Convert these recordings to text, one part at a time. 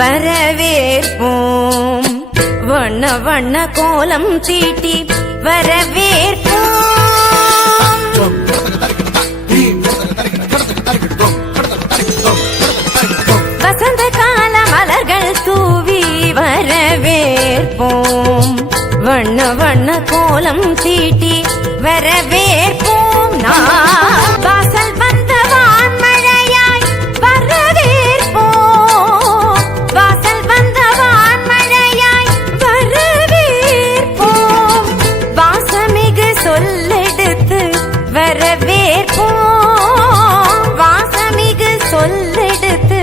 வரவேற்போம். வண்ண வண்ண கோலம் தீட்டி வரவேற்போம். வசந்த கால மலர்கள் தூவி வரவேற்போம். வண்ண வண்ண கோலம் தீட்டி வரவேற்போம். வாசல் வந்த வான்மழையாய் வரவேற்போம். வாசல் வந்த வான்மழையாய் வரவேற்போம். வாசமிகு சொல்லெடுத்து வரவேற்போம். வாசமிகு சொல்லெடுத்து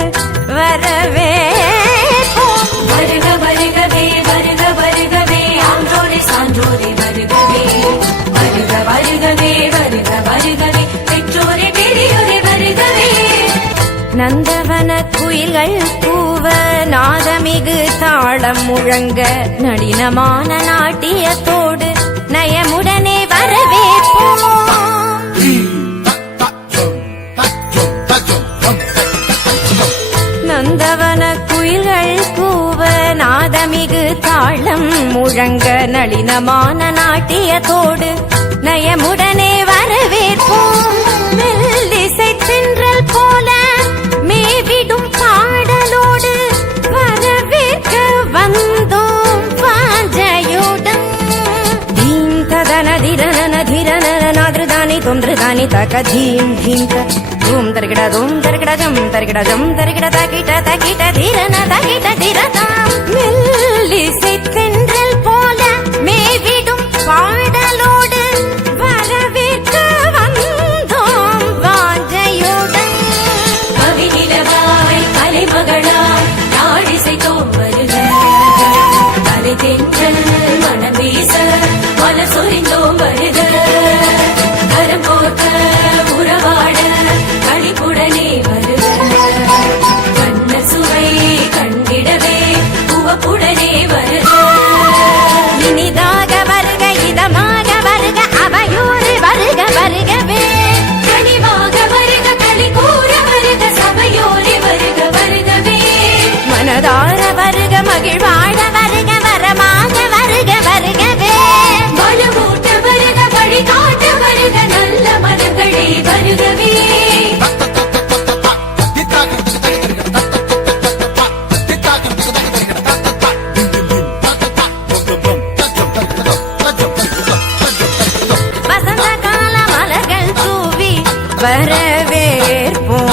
வரவேற்போம். வருக வருகவே வருக வருகவே ஆன்றோரே சான்றோரே வருகவே. வருக வருகவே வருக வருகவே பெற்றோரே பெரியோரே வருகவே. நந்தவன குயில்கள் கூவ நாதமிகு தாளம் முழங்க நளினமான நாட்டியத்தோடு நயமுடனே வரவேற்போம். நந்தவன குயில்கள் கூவ நாதமிகு தாளம் முழங்க நளினமான நாட்டியத்தோடு நயமுடனே வரவேற்போம். மெல்லிசை தென்றல் போல மேவிடும் பாடலோடு வரவேற்க வந்தோம் வாஞ்சையுடன். தீம் ததன திரன திரன நாதிருதானி தொந்திருதானி தக தீம் தீம் தூம் தருகிட தூம் தருகிட ஜம் தருகிட ஜம் தருகிட தகிட தகிட திரன தகிட திரதாம். மெல்லிசை தென்றல் போல மேவிடும் பாடலோடு வரவேற்க வந்தோம் வாஞ்சையுடன். கவிநிலவாய் கலைமகளாய் நாடிசைத்தோம் வருக. கலை தென்றல் மனம் வீச மலர் சொரிந்தோம் வருக. கரம் கோர்க்க உறவாட களிப்புடனே வருக. கண்ண சுவை கண்டிடவே உவப்புடனே வருக. இனிதாக வருக இதமாக வருக அவையோடு வருக வருகவே. கனிவாக வருக களி கூற வருக சபையோரே வருக வருகவே. மனதார வருக மகிழ்வாட வருக வரமாக வருக வருகவே. வளமூட்ட வருக வழி காட்ட வருக நல்ல மனங்களே வருகவே. வசந்த கால மலர்கள் தூவி வரவேற்போம்.